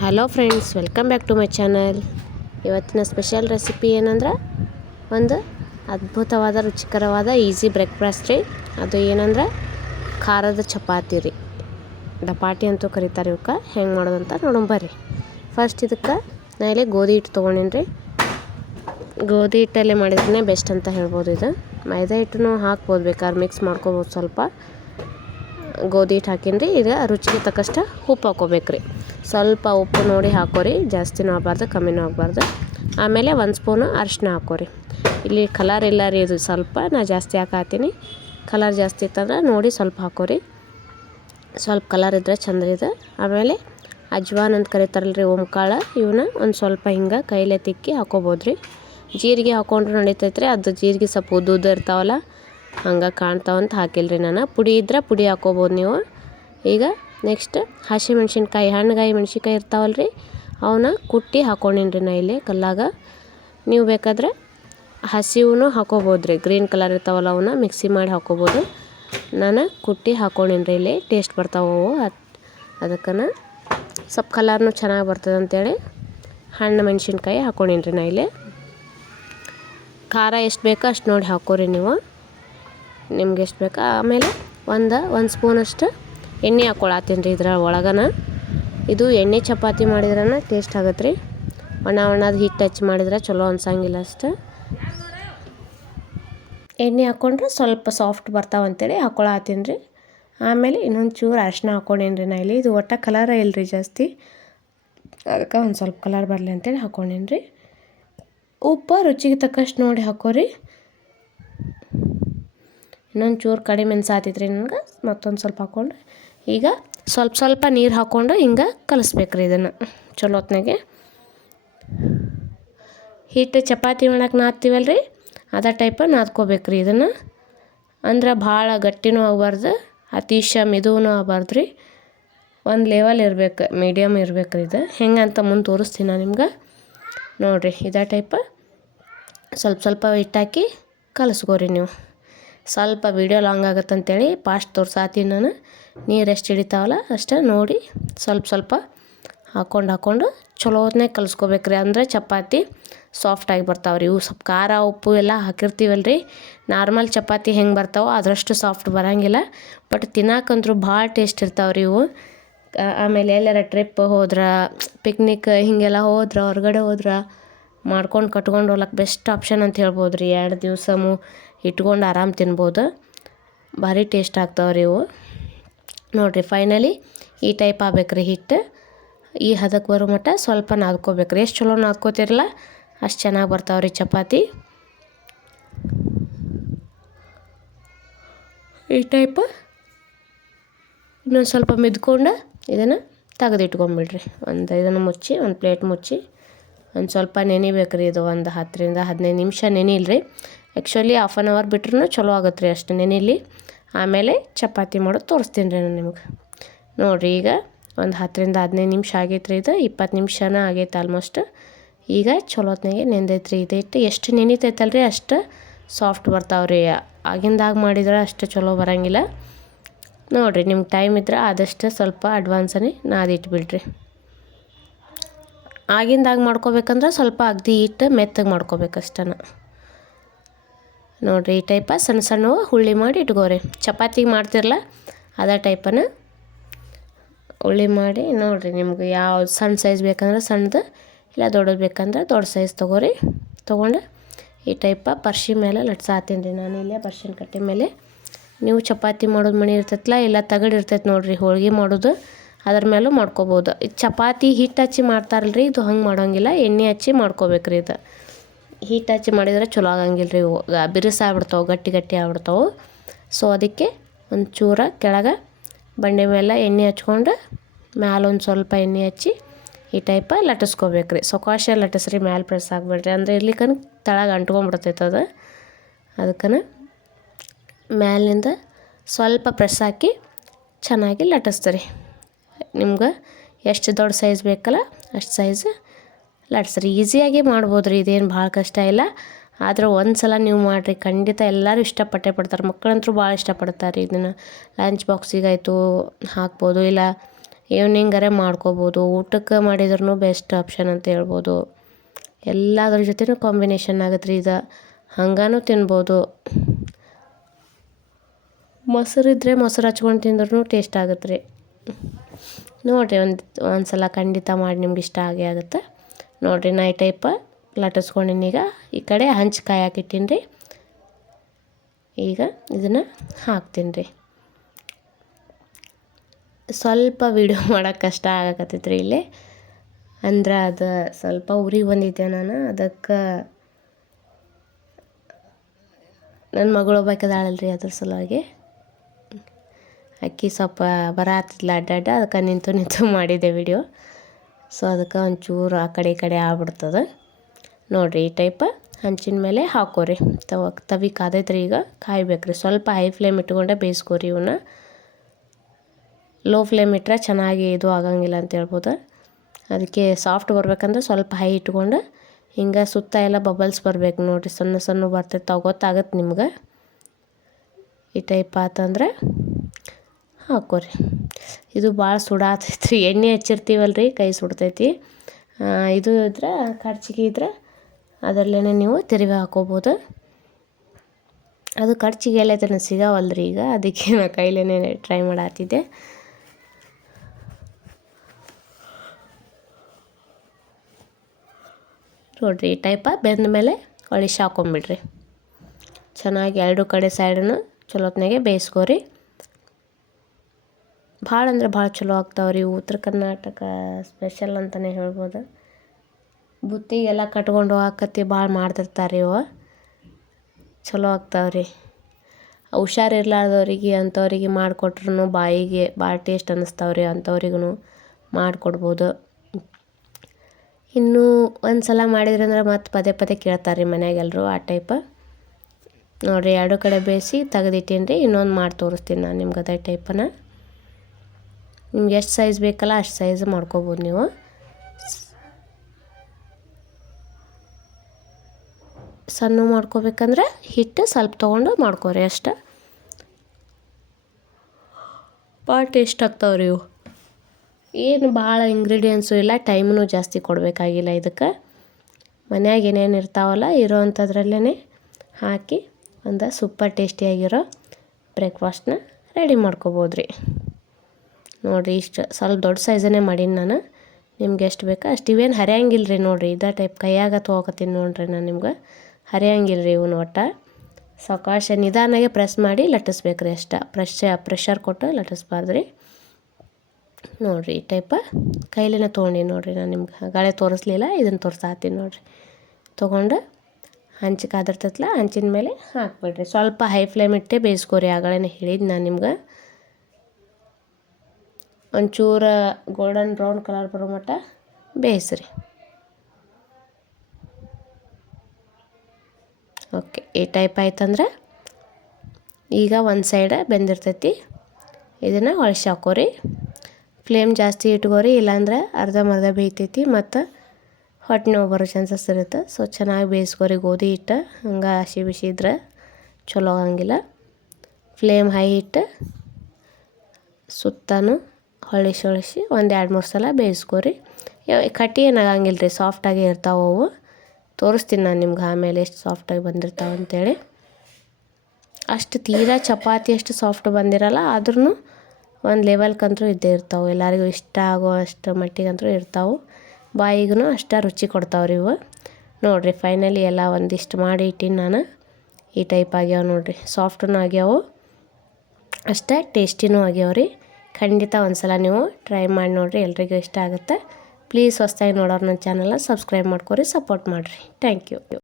Hello friends welcome back to my channel ಇವತ್ತಿನ special recipe ಏನಂದ್ರೆ ಒಂದು ಅದ್ಭುತವಾದ, ರುಚಿಕರವಾದ ಈಸಿ ಬ್ರೇಕ್ಫಾಸ್ಟ್ ರೀ. ಅದು ಏನಂದ್ರೆ ಖಾರದ ಚಪಾತಿ ರೀ. ದಪಾಟಿ ಅಂತೂ ಕರೀತಾರೆ ಇವಕ್ಕೆ. ಹೆಂಗೆ ಮಾಡೋದಂತ ನೋಡೋಣ ಬರ್ರಿ. ಫಸ್ಟ್ ಇದಕ್ಕೆ ನಾ ಇಲ್ಲಿ ಗೋಧಿ ಹಿಟ್ಟು ತೊಗೊಂಡೀನಿ ರೀ. ಗೋಧಿ ಹಿಟ್ಟಲ್ಲೇ ಮಾಡಿದ್ರೆ ಬೆಸ್ಟ್ ಅಂತ ಹೇಳ್ಬೋದು ಇದು. ಮೈದಾ ಹಿಟ್ಟನ್ನು ಹಾಕ್ಬೋದು, ಬೇಕಾದ್ರೆ ಮಿಕ್ಸ್ ಮಾಡ್ಕೊಬೋದು ಸ್ವಲ್ಪ. ಗೋಧಿ ಹಿಟ್ಟು ಹಾಕೀನಿ ರೀ. ಈಗ ರುಚಿಗೆ ತಕ್ಕಷ್ಟು ಉಪ್ಪು ಹಾಕೋಬೇಕು ರೀ ಸ್ವಲ್ಪ ಉಪ್ಪು ನೋಡಿ ಹಾಕೋರಿ. ಜಾಸ್ತಿನೂ ಆಗಬಾರ್ದು ಕಮ್ಮಿನೂ ಆಗಬಾರ್ದು. ಆಮೇಲೆ ಒಂದು ಸ್ಪೂನು ಅರಿಶಿನ ಹಾಕೋರಿ. ಇಲ್ಲಿ ಕಲರ್ ಇಲ್ಲ ರೀ ಇದು ಸ್ವಲ್ಪ, ನಾ ಜಾಸ್ತಿ ಹಾಕತ್ತೀನಿ ಕಲರ್ ಜಾಸ್ತಿ ಇತ್ತಂದ್ರೆ ನೋಡಿ ಸ್ವಲ್ಪ ಹಾಕೋರಿ. ಸ್ವಲ್ಪ ಕಲರ್ ಇದ್ದರೆ ಚಂದ ಇದೆ. ಆಮೇಲೆ ಅಜ್ವಾನ್ ಅಂತ ಕರೀತಾರಲ್ಲ ರೀ, ಓಂಕಾಳು ಇವನ್ನ ಒಂದು ಸ್ವಲ್ಪ ಹಿಂಗೆ ಕೈಲೇ ತಿಕ್ಕಿ ಹಾಕೋಬೋದು ರೀ. ಜೀರಿಗೆ ಹಾಕೊಂಡ್ರೆ ನಡೀತೈತೆ ರೀ ಅದು ಜೀರಿಗೆ ಸ್ವಲ್ಪ ಉದ್ದು ಉದ್ದು ಇರ್ತಾವಲ್ಲ, ಹಂಗೆ ಕಾಣ್ತಾವಂತ ಹಾಕಿಲ್ಲ ರೀ ನಾನು. ಪುಡಿ ಇದ್ರೆ ಪುಡಿ ಹಾಕೋಬೋದು ನೀವು. ಈಗ ನೆಕ್ಸ್ಟ್ ಹಸಿ ಮೆಣ್ಸಿನ್ಕಾಯಿ, ಹಣ್ಣುಗಾಯಿ ಮೆಣ್ಸಿನ್ಕಾಯಿ ಇರ್ತಾವಲ್ಲ ರೀ ಅವನ್ನ ಕುಟ್ಟಿ ಹಾಕೊಂಡೀನಿ ರೀ ನಾ ಇಲ್ಲಿ ಕಲ್ಲಾಗ. ನೀವು ಬೇಕಾದ್ರೆ ಹಸಿವೂ ಹಾಕೋಬೋದು ರೀ ಗ್ರೀನ್ ಕಲರ್ ಇರ್ತಾವಲ್ಲ ಅವನ್ನ ಮಿಕ್ಸಿ ಮಾಡಿ ಹಾಕೋಬೋದು. ನಾನು ಕುಟ್ಟಿ ಹಾಕೊಂಡೀನಿ ರೀ ಇಲ್ಲಿ ಟೇಸ್ಟ್ ಬರ್ತಾವೆ ಅವು. ಅದಕ್ಕನ ಸ್ವಲ್ಪ ಕಲರ್ನು ಚೆನ್ನಾಗಿ ಬರ್ತದೆ ಅಂತೇಳಿ ಹಣ್ಣು ಮೆಣಸಿನ್ಕಾಯಿ ಹಾಕೊಂಡೀನಿ ರೀ ನಾ ಇಲ್ಲಿ. ಖಾರ ಎಷ್ಟು ಬೇಕೋ ಅಷ್ಟು ನೋಡಿ ಹಾಕೋರಿ ನೀವು. ನಿಮ್ಗೆ ಎಷ್ಟು ಬೇಕೋ, ಆಮೇಲೆ ಒಂದು ಒಂದು ಸ್ಪೂನಷ್ಟು ಎಣ್ಣೆ ಹಾಕ್ಕೊಳತ್ತೀನಿ ರೀ ಇದ್ರ ಒಳಗನ? ಇದು ಎಣ್ಣೆ ಚಪಾತಿ ಮಾಡಿದ್ರನ ಟೇಸ್ಟ್ ಆಗತ್ತೆ ರೀ ಒಣ ಒಣದ ಹಿಟ್ಟು ಹಚ್ಚಿ ಮಾಡಿದ್ರೆ ಚಲೋ ಅನ್ಸಂಗಿಲ್ಲ ಅಷ್ಟು. ಎಣ್ಣೆ ಹಾಕ್ಕೊಂಡ್ರೆ ಸ್ವಲ್ಪ ಸಾಫ್ಟ್ ಬರ್ತಾವಂತೇಳಿ ಹಾಕ್ಕೊಳತ್ತೀನಿ ರೀ ಆಮೇಲೆ ಇನ್ನೊಂದು ಚೂರು ಅರಿಶಿನ ಹಾಕ್ಕೊಂಡೇನಿ ರೀ ನಾ ಇಲ್ಲಿ. ಇದು ಒಟ್ಟ ಕಲರ ಇಲ್ಲ ರೀ ಜಾಸ್ತಿ. ಅದಕ್ಕೆ ಒಂದು ಸ್ವಲ್ಪ ಕಲರ್ ಬರಲಿ ಅಂತೇಳಿ ಹಾಕ್ಕೊಂಡೇನಿ ರೀ ಉಪ್ಪು ರುಚಿಗೆ ತಕ್ಕಷ್ಟು ನೋಡಿ ಹಾಕೋರಿ. ಇನ್ನೊಂದು ಚೂರು ಕಡಿಮೆ ಅನ್ಸಾತೈತ್ರಿ ನನಗೆ. ಮತ್ತೊಂದು ಸ್ವಲ್ಪ ಹಾಕ್ಕೊಂಡು ಈಗ ಸ್ವಲ್ಪ ಸ್ವಲ್ಪ ನೀರು ಹಾಕ್ಕೊಂಡು ಹಿಂಗೆ ಕಲಿಸ್ಬೇಕ್ರಿ ಇದನ್ನು. ಚಲೋ ಹೊತ್ನಾಗೆ ಹಿಟ್ಟು ಚಪಾತಿ ಮಾಡಕ್ಕೆ ನಾದ್ತೀವಲ್ಲ ರೀ ಅದೇ ಟೈಪ ನಾದ್ಕೋಬೇಕ್ರಿ ಇದನ್ನು. ಅಂದ್ರೆ ಭಾಳ ಗಟ್ಟಿನೂ ಆಗಬಾರ್ದು ಅತಿಶ ಮಿದುವೂ ಆಗಬಾರ್ದು ರೀ ಒಂದು ಲೆವೆಲ್ ಇರಬೇಕು ಮೀಡಿಯಮ್ ಇರಬೇಕು ರೀ ಇದು. ಹೆಂಗಂತ ಮುಂದೆ ತೋರಿಸ್ತೀನಿ ನಾನು ನಿಮ್ಗೆ? ನೋಡಿರಿ, ಇದೇ ಟೈಪ ಸ್ವಲ್ಪ ಸ್ವಲ್ಪ ಹಿಟ್ಟಾಕಿ ಕಲಿಸ್ಕೋರಿ ನೀವು. ಸ್ವಲ್ಪ ವೀಡಿಯೋ ಲಾಂಗ್ ಆಗುತ್ತೆ ಅಂತೇಳಿ ಫಾಸ್ಟ್ ತೋರ್ಸಾತೀನಿ ನಾನು. ನೀರು ಎಷ್ಟು ಹಿಡಿತಾವಲ್ಲ ಅಷ್ಟೇ ನೋಡಿ ಸ್ವಲ್ಪ ಸ್ವಲ್ಪ ಹಾಕ್ಕೊಂಡು ಹಾಕ್ಕೊಂಡು ಚಲೋ ಹೊತ್ನಾಗ ಕಲಿಸ್ಕೋಬೇಕ್ರಿ. ಅಂದರೆ ಚಪಾತಿ ಸಾಫ್ಟಾಗಿ ಬರ್ತಾವೆ ರೀ ಇವು ಸ್ವಲ್ಪ ಖಾರ, ಉಪ್ಪು ಎಲ್ಲ ಹಾಕಿರ್ತೀವಲ್ಲ ರೀ ನಾರ್ಮಲ್ ಚಪಾತಿ ಹೆಂಗೆ ಬರ್ತಾವೋ ಅದರಷ್ಟು ಸಾಫ್ಟ್ ಬರೋಂಗಿಲ್ಲ. ಬಟ್ ತಿನ್ನಕ್ಕಂತೂ ಭಾಳ ಟೇಸ್ಟ್ ಇರ್ತಾವೆ ರೀ ಇವು ಆಮೇಲೆ ಎಲ್ಲಾರ ಟ್ರಿಪ್ ಹೋದ್ರೆ ಪಿಕ್ನಿಕ್ ಹೀಗೆಲ್ಲ ಹೋದ್ರೆ, ಹೊರಗಡೆ ಹೋದ್ರೆ, ಮಾಡ್ಕೊಂಡು ಕಟ್ಕೊಂಡು ಹೋಗ್ಲಕ್ಕೆ ಬೆಸ್ಟ್ ಆಪ್ಷನ್ ಅಂತ ಹೇಳ್ಬೋದು ರೀ ಎರಡು ದಿವಸ ಇಟ್ಕೊಂಡು ಆರಾಮ್ ತಿನ್ಬೋದು. ಭಾರಿ ಟೇಸ್ಟ್ ಆಗ್ತಾವೆ ರೀ ಇವು. ನೋಡಿರಿ ಫೈನಲಿ ಈ ಟೈಪ್ ಆಗ್ಬೇಕು ರೀ ಹಿಟ್ಟು. ಈ ಹದಕ್ಕೆ ಬರೋ ಮಟ್ಟ ಸ್ವಲ್ಪ ನಾದ್ಕೋಬೇಕು ರೀ. ಎಷ್ಟು ಚಲೋ ನಾದ್ಕೋತಿರಲ್ಲ, ಅಷ್ಟು ಚೆನ್ನಾಗಿ ಬರ್ತಾವೆ ಚಪಾತಿ. ಈ ಟೈಪ್ ಇನ್ನೊಂದು ಸ್ವಲ್ಪ ಮಿದ್ಕೊಂಡು ಇದನ್ನು ತೆಗೆದಿಟ್ಕೊಂಬಿಡ್ರಿ. ಒಂದು ಇದನ್ನು ಮುಚ್ಚಿ, ಒಂದು ಪ್ಲೇಟ್ ಮುಚ್ಚಿ. ಒಂದು ಸ್ವಲ್ಪ ನೆನಿಬೇಕು ರೀ ಇದು ಒಂದು ಹತ್ತರಿಂದ ಹದಿನೈದು ನಿಮಿಷ ನೆನಿಲ್ರಿ. ಆ್ಯಕ್ಚುಲಿ ಹಾಫ್ ಆನ್ ಅವರ್ ಬಿಟ್ರೂ ಚಲೋ ಆಗುತ್ತೆ ರೀ ಅಷ್ಟು ಇಲ್ಲಿ ಆಮೇಲೆ ಚಪಾತಿ ಮಾಡೋದು ತೋರಿಸ್ತೀನಿ ರೀ ನಾನು ನಿಮಗೆ. ನೋಡಿರಿ ಈಗ ಒಂದು ಹತ್ತರಿಂದ ಹದಿನೈದು ನಿಮಿಷ ಆಗೈತೆ ರೀ ಇದು, ಇಪ್ಪತ್ತು ನಿಮಿಷನ ಆಗೈತೆ ಆಲ್ಮೋಸ್ಟ್ ಈಗ ಚಲೋ ಹೊತ್ನಾಗೆ ನೆಂದೈತೆ ರೀ ಇದೈತೆ ಎಷ್ಟು ನೆನಿತೈತಲ್ಲ ರೀ ಅಷ್ಟು ಸಾಫ್ಟ್ ಬರ್ತಾವೆ ರೀ. ಆಗಿಂದಾಗ ಮಾಡಿದ್ರೆ ಅಷ್ಟು ಚಲೋ ಬರೋಂಗಿಲ್ಲ. ನೋಡಿರಿ ನಿಮ್ಗೆ ಟೈಮ್ ಇದ್ರೆ ಆದಷ್ಟು ಸ್ವಲ್ಪ ಅಡ್ವಾನ್ಸನೇ ನಾದಿಟ್ಬಿಡ್ರಿ ಆಗಿಂದಾಗ ಮಾಡ್ಕೋಬೇಕಂದ್ರೆ ಸ್ವಲ್ಪ ಅಗ್ದಿ ಇಟ್ಟು ಮೆತ್ತಗೆ ಮಾಡ್ಕೋಬೇಕಷ್ಟನ. ನೋಡಿರಿ ಈ ಟೈಪ ಸಣ್ಣ ಸಣ್ಣ ಹುಳ್ಳಿ ಮಾಡಿ ಇಟ್ಕೋರಿ. ಚಪಾತಿ ಮಾಡ್ತಿರಲ್ಲ ಅದೇ ಟೈಪನ ಹುಳ್ಳಿ ಮಾಡಿ ನೋಡಿರಿ ನಿಮ್ಗೆ ಯಾವ ಸಣ್ಣ ಸೈಜ್ ಬೇಕಂದ್ರೆ ಸಣ್ಣದು, ಇಲ್ಲ ದೊಡ್ಡದು ಬೇಕಂದ್ರೆ ದೊಡ್ಡ ಸೈಜ್ ತೊಗೋರಿ. ತೊಗೊಂಡು ಈ ಟೈಪ ಪರ್ಶಿ ಮೇಲೆ ಲಟ್ಸಾತೀನಿ ರೀ ನಾನು ಇಲ್ಲೇ ಪರ್ಶಿನ ಕಟ್ಟಿ ಮೇಲೆ. ನೀವು ಚಪಾತಿ ಮಾಡೋದು ಮಣಿ ಇರ್ತೈತಲ್ಲ ಇಲ್ಲ ತಗಡು ಇರ್ತೈತೆ ನೋಡಿರಿ ಹೋಳಿಗೆ ಮಾಡೋದು, ಅದ್ರ ಮೇಲೂ ಮಾಡ್ಕೋಬೋದು. ಚಪಾತಿ ಹಿಟ್ಟು ಹಚ್ಚಿ ಮಾಡ್ತಾರಲ್ರಿ, ಇದು ಹಂಗೆ ಮಾಡೋಂಗಿಲ್ಲ, ಎಣ್ಣೆ ಹಚ್ಚಿ ಮಾಡ್ಕೋಬೇಕ್ರಿ ಇದು. ಹಿಟ್ಟು ಹಚ್ಚಿ ಮಾಡಿದರೆ ಚಲೋ ಆಗಂಗಿಲ್ಲ ರೀ ಇವು. ಬಿರುಸಾಗ್ಬಿಡ್ತಾವೆ ಗಟ್ಟಿ ಗಟ್ಟಿ ಆಗ್ಬಿಡ್ತಾವೆ. ಸೊ ಅದಕ್ಕೆ ಒಂದು ಚೂರ ಕೆಳಗೆ ಬಂಡೆ ಮೇಲೆ ಎಣ್ಣೆ ಹಚ್ಕೊಂಡು ಒಂದು ಸ್ವಲ್ಪ ಎಣ್ಣೆ ಹಚ್ಚಿ ಈ ಟೈಪ ಲಟ್ಟಿಸ್ಕೋಬೇಕು ರೀ. ಸೊಕಾಶ ಲಟ್ಟಿಸ್ರಿ, ಮ್ಯಾಲೆ ಪ್ರೆಸ್ ಆಗ್ಬೇಡ್ರಿ. ಅಂದರೆ ಇರ್ಲಿಕ್ಕನ ತಳಗೆ ಅಂಟ್ಕೊಂಡ್ಬಿಡ್ತೈತೆ ಅದು. ಅದಕ್ಕನ ಮ್ಯಾಲಿಂದ ಸ್ವಲ್ಪ ಪ್ರೆಸ್ ಹಾಕಿ ಚೆನ್ನಾಗಿ ಲಟ್ಟಿಸ್ತೀರಿ. ನಿಮ್ಗೆ ಎಷ್ಟು ದೊಡ್ಡ ಸೈಜ್ ಬೇಕಲ್ಲ ಅಷ್ಟು ಸೈಜ್ ಲಟ್ಸ್ರಿ ಈಸಿಯಾಗಿ ಮಾಡ್ಬೋದು ರೀ ಇದೇನು ಭಾಳ ಕಷ್ಟ ಇಲ್ಲ. ಆದ್ರೆ ಒಂದು ಸಲ ನೀವು ಮಾಡಿರಿ, ಖಂಡಿತ ಎಲ್ಲರೂ ಇಷ್ಟಪಟ್ಟೆ ಪಡ್ತಾರೆ. ಮಕ್ಕಳಂತೂ ಭಾಳ ಇಷ್ಟಪಡ್ತಾರೆ ಇದನ್ನು. ಲಂಚ್ ಬಾಕ್ಸಿಗಾಯಿತು ಹಾಕ್ಬೋದು, ಇಲ್ಲ ಈವ್ನಿಂಗರೆ ಮಾಡ್ಕೋಬೋದು ಊಟಕ್ಕೆ ಮಾಡಿದ್ರೂ ಬೆಸ್ಟ್ ಆಪ್ಷನ್ ಅಂತ ಹೇಳ್ಬೋದು. ಎಲ್ಲದ್ರ ಜೊತೆನೂ ಕಾಂಬಿನೇಷನ್ ಆಗತ್ತೆ ರೀ ಇದು. ಹಂಗಾನು ತಿನ್ಬೋದು. ಮೊಸರು ಇದ್ದರೆ ಮೊಸರು ಹಚ್ಕೊಂಡು ತಿಂದ್ರೂ ಟೇಸ್ಟ್ ಆಗುತ್ತೆ ರೀ ನೋಡಿರಿ ಒಂದು ಒಂದು ಸಲ ಖಂಡಿತ ಮಾಡಿ ನಿಮ್ಗೆ ಇಷ್ಟ ಆಗೇ ಆಗುತ್ತೆ. ನೋಡಿರಿ ನಾ ಈ ಟೈಪ ಈಗ. ಈ ಕಡೆ ಹಂಚು ಕಾಯಿ ರೀ ಈಗ ಇದನ್ನು ಹಾಕ್ತೀನಿ ರೀ ಸ್ವಲ್ಪ ವಿಡಿಯೋ ಮಾಡೋಕ್ಕೆ ಕಷ್ಟ ಆಗಕತ್ತೈತ್ರಿ ಇಲ್ಲಿ. ಅಂದ್ರೆ ಅದು ಸ್ವಲ್ಪ ಉರಿ ಬಂದಿದ್ದೆ ನಾನು? ಅದಕ್ಕೆ ನನ್ನ ಮಗಳು ಒಬ್ಬಾಕಿದಾಳಲ್ಲ ರೀ ಅದ್ರ ಸಲುವಾಗಿ. ಅಕ್ಕಿ ಸ್ವಲ್ಪ ಬರತ್ತಿದ್ಲ ಅಡ್ಡಾಡ ಅದಕ್ಕೆ ನಿಂತು ನಿಂತು ಮಾಡಿದ್ದೆ ವಿಡಿಯೋ ಸೊ ಅದಕ್ಕೆ ಒಂಚೂರು ಆ ಕಡೆ ಈ ಕಡೆ ಆಗ್ಬಿಡ್ತದೆ. ನೋಡಿರಿ ಈ ಟೈಪ ಹಂಚಿನ ಮೇಲೆ ಹಾಕೋರಿ. ತವ ತವಿ ಕಾದೈತ್ರಿ ಈಗ ಕಾಯ್ಬೇಕ್ರಿ. ಸ್ವಲ್ಪ ಹೈ ಫ್ಲೇಮ್ ಇಟ್ಕೊಂಡೆ ಬೇಯಿಸ್ಕೋರಿ ಇವನ್ನ ಲೋ ಫ್ಲೇಮ್ ಇಟ್ಟರೆ ಚೆನ್ನಾಗಿ ಇದು ಆಗಂಗಿಲ್ಲ ಅಂತ ಹೇಳ್ಬೋದು. ಅದಕ್ಕೆ ಸಾಫ್ಟ್ ಬರ್ಬೇಕಂದ್ರೆ ಸ್ವಲ್ಪ ಹೈ ಇಟ್ಕೊಂಡು ಹಿಂಗೆ ಸುತ್ತ ಎಲ್ಲ ಬಬಲ್ಸ್ ಬರ್ಬೇಕು ನೋಡಿರಿ. ಸಣ್ಣ ಸಣ್ಣ ಬರ್ತೈತೆ ಗೊತ್ತಾಗತ್ತೆ ನಿಮ್ಗೆ. ಈ ಟೈಪ್ ಆತಂದ್ರೆ ಹಾಕೋರಿ. ಇದು ಭಾಳ ಸುಡಾತೈತ್ರಿ. ಎಣ್ಣೆ ಹಚ್ಚಿರ್ತೀವಲ್ಲ ರೀ ಕೈ ಸುಡ್ತೈತಿ. ಇದು ಇದ್ರೆ, ಕರ್ಚಿಗೆ ಇದ್ರೆ ಅದರಲ್ಲೇ ನೀವು ತಿರುವಿ ಹಾಕೋಬೋದು. ಅದು ಖರ್ಚಿಗೆ ಎಲ್ಲ ತನಕ ಸಿಗಾವಲ್ಲ ರೀ ಈಗ, ಅದಕ್ಕೆ ನಾನು ಕೈಲೇ ಟ್ರೈ ಮಾಡತ್ತಿದ್ದೆ ನೋಡ್ರಿ, ಈ ಟೈಪ ಬೆಂದ ಮೇಲೆ ಹೊಳಿಸಿ ಹಾಕೊಂಬಿಡ್ರಿ. ಚೆನ್ನಾಗಿ ಎರಡು ಕಡೆ ಸೈಡನ್ನು ಚಲೋತ್ನಾಗೆ ಬೇಯಿಸ್ಕೋರಿ. ಭಾಳ ಅಂದ್ರೆ ಭಾಳ ಚಲೋ ಆಗ್ತಾವೆ ರೀ ಉತ್ತರ ಕರ್ನಾಟಕ ಸ್ಪೆಷಲ್ ಅಂತಲೇ ಹೇಳ್ಬೋದು. ಬುತ್ತಿಗೆಲ್ಲ ಕಟ್ಕೊಂಡು ಹೋಗಾಕತ್ತಿ ಭಾಳ ಮಾಡ್ತಿರ್ತಾರೆ ರೀ ಅವು ಚಲೋ ಆಗ್ತಾವೆ ರೀ. ಹುಷಾರಿರ್ಲಾರ್ದವ್ರಿಗೆ ಅಂಥವ್ರಿಗೆ ಮಾಡಿಕೊಟ್ರು ಬಾಯಿಗೆ ಭಾಳ ಟೇಸ್ಟ್ ಅನ್ನಿಸ್ತಾವೆ ರೀ ಅಂಥವ್ರಿಗೂ ಮಾಡಿಕೊಡ್ಬೋದು. ಇನ್ನೂ ಒಂದು ಸಲ ಮಾಡಿದ್ರೆ ಅಂದ್ರೆ ಮತ್ತೆ ಪದೇ ಪದೇ ಕೇಳ್ತಾರೆ ರೀ ಮನ್ಯಾಗೆಲ್ಲರೂ ಆ ಟೈಪ ನೋಡಿರಿ, ಎರಡು ಕಡೆ ಬೇಯಿಸಿ ತೆಗೆದಿಟ್ಟೀನಿ ರೀ ಇನ್ನೊಂದು ಮಾಡಿ ತೋರಿಸ್ತೀನಿ ನಾನು ನಿಮ್ಗೆ ಅದೇ ಟೈಪನ ನಿಮ್ಗೆ ಎಷ್ಟು ಸೈಜ್ ಬೇಕಲ್ಲ ಅಷ್ಟು ಸೈಜ್ ಮಾಡ್ಕೋಬೋದು ನೀವು. ಸಣ್ಣ ಮಾಡ್ಕೋಬೇಕಂದ್ರೆ ಹಿಟ್ಟು ಸ್ವಲ್ಪ ತೊಗೊಂಡು ಮಾಡ್ಕೋರಿ ಅಷ್ಟೆ. ಭಾಳ ಟೇಸ್ಟ್ ಆಗ್ತಾವ್ರಿ ಇವು? ಏನು ಭಾಳ ಇಂಗ್ರೀಡಿಯೆಂಟ್ಸು ಇಲ್ಲ ಟೈಮೂ ಜಾಸ್ತಿ ಕೊಡಬೇಕಾಗಿಲ್ಲ ಇದಕ್ಕೆ. ಮನ್ಯಾಗ ಏನೇನು ಇರ್ತಾವಲ್ಲ ಇರೋ ಅಂಥದ್ರಲ್ಲೇ ಹಾಕಿ ಒಂದು ಸೂಪರ್ ಟೇಸ್ಟಿಯಾಗಿರೋ ಬ್ರೇಕ್ಫಾಸ್ಟ್ನ ರೆಡಿ ಮಾಡ್ಕೋಬೋದು ರೀ ನೋಡಿರಿ ಇಷ್ಟು ಸ್ವಲ್ಪ ದೊಡ್ಡ ಸೈಜನ್ನೇ ಮಾಡೀನಿ ನಾನು. ನಿಮ್ಗೆ ಎಷ್ಟು ಬೇಕು? ಅಷ್ಟು ಇವೇನು ಹರಿಯಂಗಿಲ್ಲ ರೀ ನೋಡಿರಿ. ಇದೇ ಟೈಪ್ ಕೈಯಾಗ ತೊಗೋಕತ್ತೀನಿ ನೋಡಿರಿ ನಾನು ನಿಮ್ಗೆ. ಹರಿಯಂಗಿಲ್ಲ ರೀ ಇವನು ಒಟ್ಟು. ಸಾವಕಾಶ ನಿಧಾನಾಗೆ ಪ್ರೆಸ್ ಮಾಡಿ ಲಟ್ಟಿಸ್ಬೇಕು ರೀ ಅಷ್ಟ. ಪ್ರೆಶ ಪ್ರೆಷರ್ ಕೊಟ್ಟು ಲಟ್ಟಿಸ್ಬಾರ್ದು ರೀ ನೋಡಿರಿ ಈ ಟೈಪ ಕೈಲಿನ ತೊಗೊಂಡು ನೋಡಿರಿ ನಾನು ನಿಮ್ಗೆ. ಗಾಳಿ ತೋರಿಸ್ಲಿಲ್ಲ, ಇದನ್ನು ತೋರಿಸ್ತೀನಿ ನೋಡಿರಿ. ತೊಗೊಂಡು ಹಂಚಿ ಕಾದಿರ್ತೈತಲ್ಲ ಹಂಚಿನ ಮೇಲೆ ಹಾಕ್ಬಿಡ್ರಿ. ಸ್ವಲ್ಪ ಹೈ ಫ್ಲೇಮ್ ಇಟ್ಟೆ ಬೇಯಿಸ್ಕೋರಿ. ಆಗಳೇ ಹೇಳಿದ್ದು ನಾನು ನಿಮ್ಗೆ. ಒಂಚೂರು ಗೋಲ್ಡನ್ ಬ್ರೌನ್ ಕಲರ್ ಬರೋ ಮಟ್ಟ ಬೇಯಿಸ್ರಿ. ಓಕೆ ಈ ಟೈಪ್ ಆಯ್ತಂದ್ರೆ ಈಗ ಒಂದು ಸೈಡ ಬೆಂದಿರ್ತೈತಿ. ಇದನ್ನು ಹೊಳ್ಸಿ ಹಾಕೋರಿ. ಫ್ಲೇಮ್ ಜಾಸ್ತಿ ಇಟ್ಕೋರಿ, ಇಲ್ಲಾಂದ್ರೆ ಅರ್ಧಂಬರ್ಧ ಬೇಯ್ತೈತಿ ಮತ್ತು ಹೊಟ್ಟೆ ನೋವು ಬರೋ ಚಾನ್ಸಸ್ ಇರುತ್ತೆ. ಸೊ ಚೆನ್ನಾಗಿ ಬೇಯಿಸ್ಕೋರಿ ಗೋಧಿ ಹಿಟ್ಟು. ಹಂಗೆ ಹಸಿ ಬಿಸಿ ಇದ್ರೆ ಚಲೋ ಆಗಂಗಿಲ್ಲ. ಫ್ಲೇಮ್ ಹೈ ಇಟ್ಟು ಸುತ್ತಾನು. ಹೊಳಿಸಿ ಹೊಳಿಸಿ ಒಂದು ಎರಡು ಮೂರು ಸಲ ಬೇಯಿಸ್ಕೋರಿ. ಕಟ್ಟಿ ಏನಾಗಂಗಿಲ್ಲ ರೀ ಸಾಫ್ಟಾಗಿ ಇರ್ತಾವೆ ಅವು. ತೋರಿಸ್ತೀನಿ ನಾನು ನಿಮ್ಗೆ ಆಮೇಲೆ ಎಷ್ಟು ಸಾಫ್ಟಾಗಿ ಬಂದಿರ್ತಾವೆ ಅಂತೇಳಿ. ಅಷ್ಟು ತೀರಾ ಚಪಾತಿ ಅಷ್ಟು ಸಾಫ್ಟ್ ಬಂದಿರಲ್ಲ ಆದ್ರೂ ಒಂದು ಲೆವೆಲ್ಕಂತೂ ಇದ್ದೇ ಇರ್ತಾವೆ. ಎಲ್ಲರಿಗೂ ಇಷ್ಟ ಆಗೋ ಅಷ್ಟು ಮಟ್ಟಿಗಂತೂ ಇರ್ತಾವೆ. ಬಾಯಿಗೂ ಅಷ್ಟು ರುಚಿ ಕೊಡ್ತಾವ್ರಿ ಇವು. ನೋಡಿರಿ ಫೈನಲಿ ಎಲ್ಲ ಒಂದಿಷ್ಟು ಮಾಡಿ ಇಟ್ಟೀನಿ ನಾನು ಈ ಟೈಪ್ ಆಗ್ಯಾವ ನೋಡಿರಿ. ಸಾಫ್ಟೂ ಆಗ್ಯಾವು, ಅಷ್ಟೇ ಟೇಸ್ಟಿನೂ ಆಗ್ಯಾವ ರೀ ಖಂಡಿತ ಒಂದು ಸಲ ನೀವು ಟ್ರೈ ಮಾಡಿ ನೋಡಿರಿ, ಎಲ್ರಿಗೂ ಇಷ್ಟ ಆಗುತ್ತೆ. ಪ್ಲೀಸ್ ಹೊಸ್ದಾಗಿ ನೋಡೋರು ನನ್ನ ಚಾನಲ್ನ ಸಬ್ಸ್ಕ್ರೈಬ್ ಮಾಡ್ಕೊರಿ, ಸಪೋರ್ಟ್ ಮಾಡಿರಿ. Thank you.